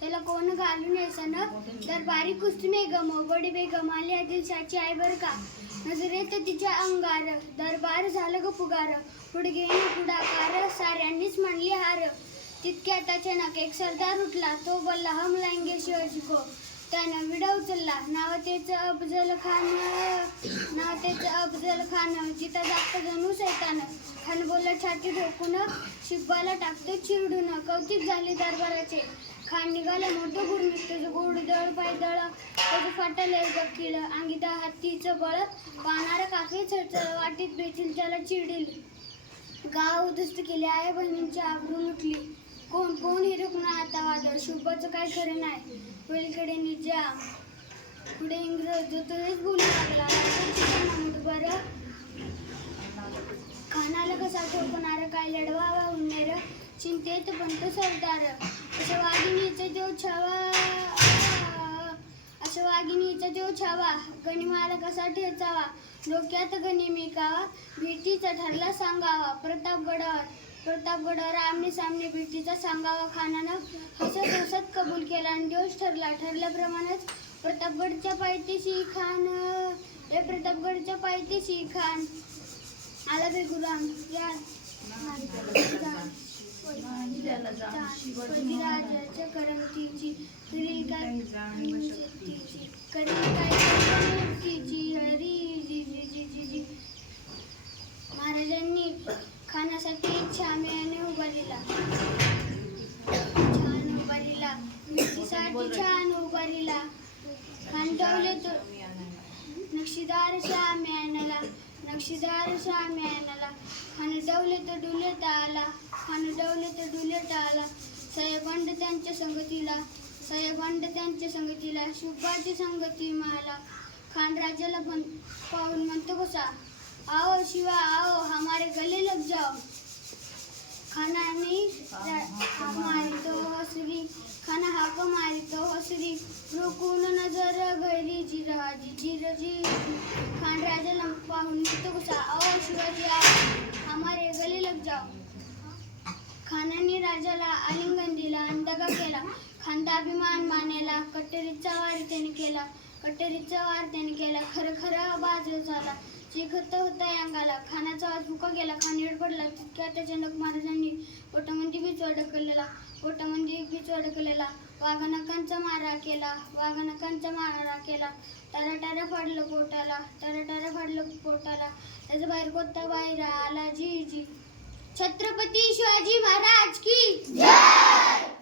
त्याला कोण घालून यायचं ना दरबारी कुस्ती नाही गम बडी बेगम आली आदिलशाची आई बर का नजरेत तिच्या अंगार दरबार झालं ग पुगार पुढे पुढाकार साऱ्यांनीच म्हणली हार तितक्यात अचानक एक सरदार उठला तो बोलला हम लाएंगे शिवाजी को त्यानं विडा उचलला नाव त्याचं अफजल खान जिथं जागत जणू सैतान खान बोलला छाती ठोकून शिब्बाला टाकतो चिरडून कौतिक झाले दरबाराचे खान निघाला मोठं गुरमीत तुझं गोड दळ पायदळ त्याचं फाटले गक्कीळ अंगी हातीचं बळ पाहणारा काके चढचळ वाटीत भेटील त्याला चिडील गाव उद्ध्वस्त केले आई बहिणींची आबरू लुटली कोण कोण हिरकणं आता वादळ शुभाचं काय खरं नाही पलीकडे निजाम पुढे इंग्रज जो तोच बोलू लागला बरं खानाला कसा ठोकणार काय लढवावा उन्नेर चिंतेत पंत सरदार असं वाघिणीचा जो छावा गनिमाला कसा ठेचावा डोक्यात गनिमिकावा भीतीचा ठरला सांगावा प्रतापगडावर आमने सामने भीतीचा सांगावा खानानं हसत हसत कबूल केला आणि दिवस ठरल्याप्रमाणेच प्रतापगडच्या पायथ्याशी खान आला बे गुलाम राजाच्या करमतीची करील काय महाराजांनी खानासाठी छान उभारीला खान ठेवले तो नक्षीदार शाम्यानाला खान डवले तर डुलेट आला सयबंड त्यांच्या संगतीला शुभाची संगती मला खान राजाला पाहून म्हणतो कसा आओ शिवा आओ हमारे गले लग जाओ खाना हाक मारितो हसरी रोखून नजर गैरी जिरजी खान राजाला पाहून म्हणतो कसा आओ शिवाजी आओ हमारे गले लग जाओ खानाने राजाला आलिंगन दिला आणि दगा केला खानचा अभिमान मानेला कट्टेरीचा वार त्याने केला खरं बाज झाला चिखत होता अंगाला खानाचा आवाज मुका गेला खान येड पडला तितक्यात अचानक महाराजांनी पोटामध्ये बीच अडकलेला वाघनकांचा मारा केला टारा फाडलं पोटाला त्याचा बाहेर आला जी छत्रपती शिवाजी महाराज की जय.